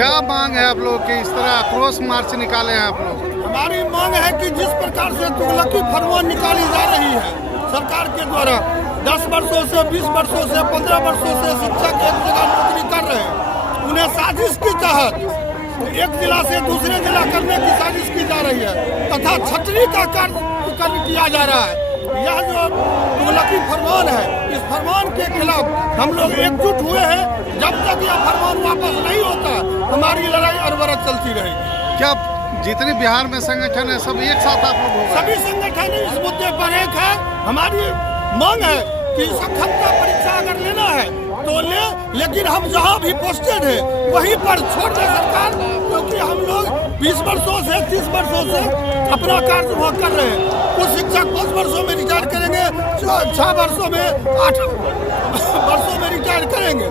क्या मांग है आप लोग की, इस तरह आक्रोश मार्च निकाले हैं आप लोग? हमारी मांग है कि जिस प्रकार से तुगलकी फरमान निकाली जा रही है सरकार के द्वारा, 10 वर्षों से 20 वर्षों से 15 वर्षों से शिक्षक एक जगह नौकरी कर रहे हैं, उन्हें साजिश के तहत एक जिला से दूसरे जिला करने की साजिश की जा रही है तथा छटनी का कार्य किया जा रहा है। यह जो तुगलकी फरमान है, इस फरमान के खिलाफ हम लोग एकजुट हुए हैं। जब तक यह फरमान वापस नहीं होता हमारी लड़ाई अनवरत चलती रहेगी। क्या जितने बिहार में संगठन है सब एक साथ आप लोग होगा? सभी संगठन इस मुद्दे पर एक है। हमारी मांग है कि साक्षरता परीक्षा अगर लेना है तो ले, लेकिन हम जहाँ भी पोस्टेड है वहीं पर छोड़ दे सरकार, क्योंकि हम लोग 20 वर्षों से 30 वर्षों से अपना कार्यभार कर रहे हैं। कुछ शिक्षक 5 वर्षों में रिटायर करेंगे, 6 वर्षों में 8 वर्षों में रिटायर करेंगे,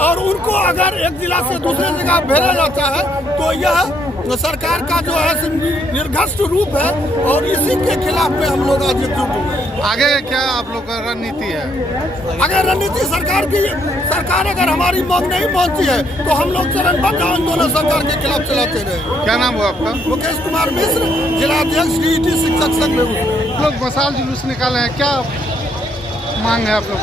और उनको अगर एक जिला से दूसरे जगह भेजा जाता है तो यह सरकार का जो है निर्घष्ट रूप है, और इसी के खिलाफ में हम लोग आज एकजुट हुए। आगे क्या आप लोग का रणनीति है? अगर रणनीति सरकार अगर हमारी मांग नहीं मानती है तो हम लोग चरणबद्ध आंदोलन सरकार के खिलाफ चलाते रहे। क्या नाम हुआ आपका? मुकेश कुमार मिश्र, जिलाध्यक्ष DET शिक्षक संघ में। लोग मशाल जुलूस निकाले हैं, क्या मांग है आप लोग?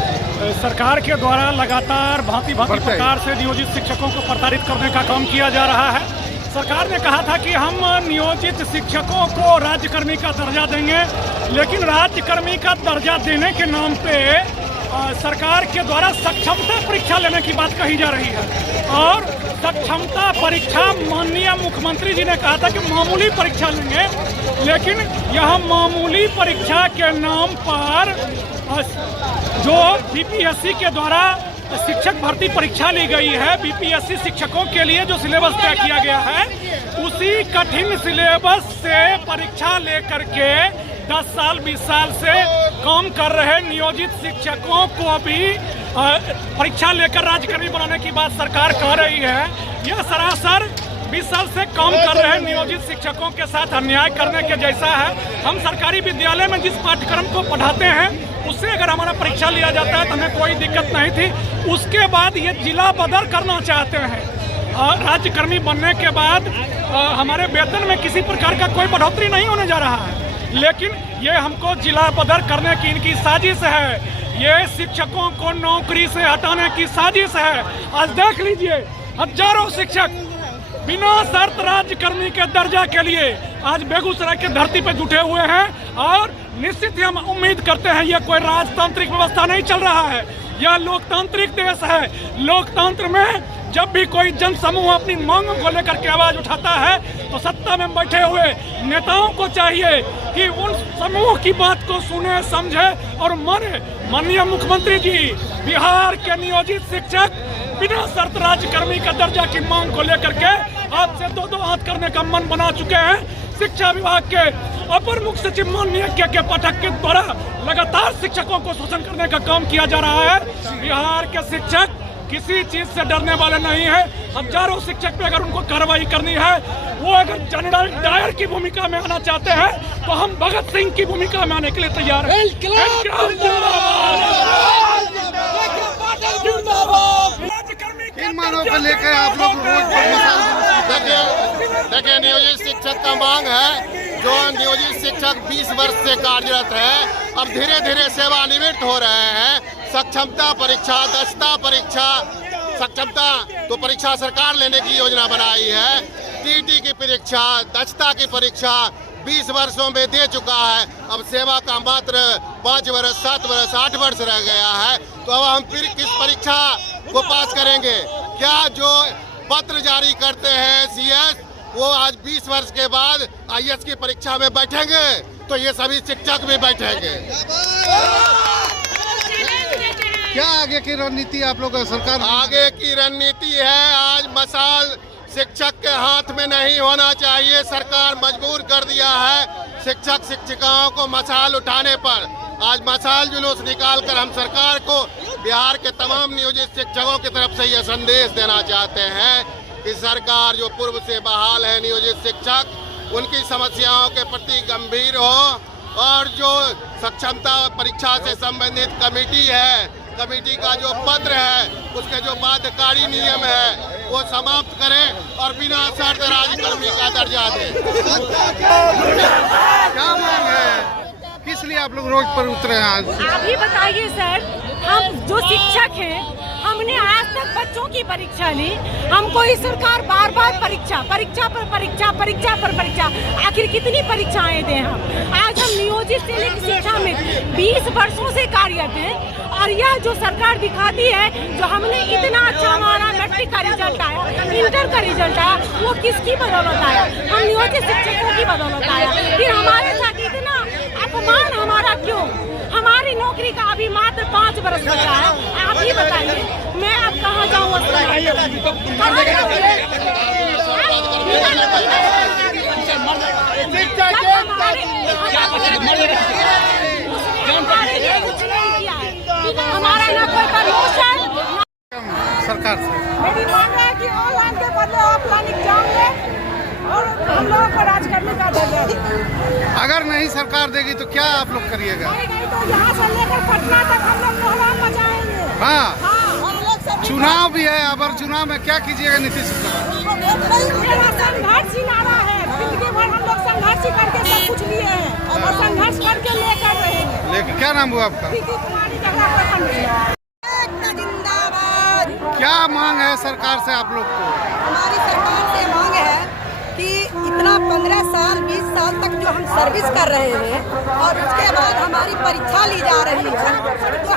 सरकार के द्वारा लगातार भांति प्रकार से नियोजित शिक्षकों को प्रताड़ित करने का काम किया जा रहा है। सरकार ने कहा था कि हम नियोजित शिक्षकों को राज्यकर्मी का दर्जा देंगे, लेकिन राज्यकर्मी का दर्जा देने के नाम पे सरकार के द्वारा सक्षमता परीक्षा लेने की बात कही जा रही है। और सक्षमता परीक्षा माननीय मुख्यमंत्री जी ने कहा था कि मामूली परीक्षा लेंगे, लेकिन यह मामूली परीक्षा के नाम पर जो BPSC के द्वारा शिक्षक भर्ती परीक्षा ली गई है, BPSC शिक्षकों के लिए जो सिलेबस तय किया गया है, उसी कठिन सिलेबस से परीक्षा लेकर के 10 साल 20 साल से काम कर रहे नियोजित शिक्षकों को भी परीक्षा लेकर राज्यकर्मी बनाने की बात सरकार कह रही है। यह सरासर 20 साल से काम कर रहे नियोजित शिक्षकों के साथ अन्याय करने के जैसा है। हम सरकारी विद्यालय में जिस पाठ्यक्रम को पढ़ाते हैं उससे अगर हमारा परीक्षा लिया जाता है तो हमें कोई दिक्कत नहीं थी। उसके बाद ये जिला बदर करना चाहते हैं। राज्यकर्मी बनने के बाद हमारे वेतन में किसी प्रकार का कोई बढ़ोतरी नहीं होने जा रहा है, लेकिन ये हमको जिला बदर करने की इनकी साजिश है। ये शिक्षकों को नौकरी से हटाने की साजिश है। आज देख लीजिए, हजारों शिक्षक बिना शर्त राज्यकर्मी के दर्जा के लिए आज बेगूसराय के धरती पर जुटे हुए हैं, और निश्चित ही हम उम्मीद करते हैं ये कोई राजतांत्रिक व्यवस्था नहीं चल रहा है, यह लोकतांत्रिक देश है। लोकतंत्र में जब भी कोई जन समूह अपनी मांगों को लेकर के आवाज उठाता है तो सत्ता में बैठे हुए नेताओं को चाहिए कि उन समूह की बात को सुने, समझे और माने। माननीय मुख्यमंत्री जी बिहार के नियोजित शिक्षक बिना शर्त राज्यकर्मी का दर्जा की मांग को लेकर के आज से 2-2 हाथ करने का मन बना चुके हैं। शिक्षा विभाग के अपर मुख्य सचिव माननीय के पाठक के द्वारा लगातार शिक्षकों को शोषण करने का काम किया जा रहा है। बिहार के शिक्षक किसी चीज से डरने वाले नहीं है। हजारों शिक्षक पे अगर उनको कार्रवाई करनी है, वो अगर जनरल डायर की भूमिका में आना चाहते हैं तो हम भगत सिंह की भूमिका में आने के लिए तैयार हैं। इन मांगों को लेकर आप लोग देखिए, नियोजित शिक्षक का मांग है। जो नियोजित शिक्षक 20 वर्ष से कार्यरत है, अब धीरे धीरे सेवानिवृत्त हो रहे हैं। सक्षमता परीक्षा, दक्षता परीक्षा, सक्षमता तो परीक्षा सरकार लेने की योजना बनाई है। TET की परीक्षा, दक्षता की परीक्षा 20 वर्षों में दे चुका है। अब सेवा का मात्र 5 वर्ष, 7 वर्ष, 8 वर्ष रह गया है, तो अब हम फिर किस परीक्षा को पास करेंगे? क्या जो पत्र जारी करते हैं CS, वो आज 20 वर्ष के बाद IAS की परीक्षा में बैठेंगे तो ये सभी शिक्षक भी बैठेंगे। क्या आगे की रणनीति आप लोग सरकार? आगे की रणनीति है, आज मशाल शिक्षक के हाथ में नहीं होना चाहिए। सरकार मजबूर कर दिया है शिक्षक शिक्षिकाओं को मशाल उठाने पर। आज मशाल जुलूस निकालकर हम सरकार को, बिहार के तमाम नियोजित शिक्षकों की तरफ से यह संदेश देना चाहते हैं कि सरकार जो पूर्व से बहाल है नियोजित शिक्षक, उनकी समस्याओं के प्रति गंभीर हो, और जो सक्षमता परीक्षा से संबंधित कमेटी है, कमेटी का जो पत्र है, उसके जो बाध्यकारी नियम है वो समाप्त करें और बिना शर्त राजकर्मी का दर्जा दें। क्या मांग है, किस लिए आप लोग रोड पर उतरे हैं आज? आप ही बताइए सर, हम जो शिक्षक हैं, हमने आज तक बच्चों की परीक्षा ली, हमको ये सरकार बार बार परीक्षा पर परीक्षा, आखिर कितनी परीक्षाएं दें हम? आज हम नियोजित से लेकर शिक्षा में 20 वर्षों से कार्यरत हैं और यह जो सरकार दिखाती है, जो हमने इतना अच्छा हमारा मैट्रिक का रिजल्ट आया, इंटर का रिजल्ट आया, वो किसकी बदौलत आया? हम नियोजित शिक्षकों की बदौलत आया। फिर हमारे साथ इतना अपमान हमारा क्यों? हमारी नौकरी का अभी मात्र 5 वर्ष बचा है। आप ही बताइए, मैं अब कहाँ जाऊँ? हमारा यहाँ कोई प्रमोशन सरकार से मेरी मांग है कि ऑनलाइन के बदले ऑफलाइन एग्जाम ले और हम लोगों को राजकर्मी का दर्जा दे। अगर नहीं सरकार देगी तो क्या आप लोग करिएगा? नहीं तो यहाँ से लेकर पटना तक हम लोग कोहराम मचाएंगे। हाँ, हम लोग सब चुनाव भी है, अब चुनाव में क्या कीजिएगा नीतीश कुमार? संघर्ष ही नारा है, जिंदगी भर हम लोग संघर्ष ही करके सब कुछ लिए हैं और संघर्ष करके लेकर रहेंगे। लेकिन क्या नाम हुआ आपका? क्या मांग है सरकार से आप लोग को? हमारी सरकार से मांग है कि इतना 15 साल 20 साल तक जो हम सर्विस कर रहे हैं और उसके बाद हमारी परीक्षा ली जा रही है, तो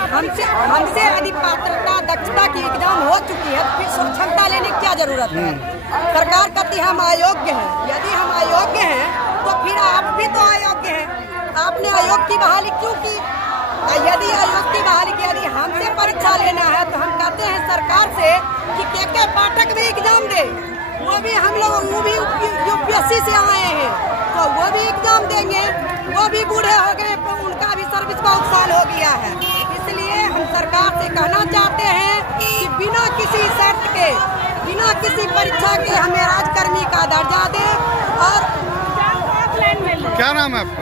हमसे अधिक पात्रता दक्षता की एग्जाम हो चुकी है, फिर क्षमता लेने की क्या जरूरत है? सरकार कहती है हम अयोग्य हैं। यदि हम अयोग्य हैं तो फिर आप भी तो अयोग्य हैं। आपने आयोग की बहाली क्यों की? यदि आयोग की बहाली की, यदि हमसे परीक्षा लेना है तो हम कहते हैं सरकार से कि के पाठक भी एग्जाम दे। वो भी हम लोग वो भी यूपीएससी से आए हैं तो वो भी एग्जाम देंगे। वो भी बूढ़े हो गए तो उनका भी सर्विस बहुत साल हो गया है। इसलिए हम सरकार से कहना चाहते हैं कि बिना किसी शर्त के, बिना किसी परीक्षा के हमें राजकर्मी का दर्जा दे और क्या नाम है आपका?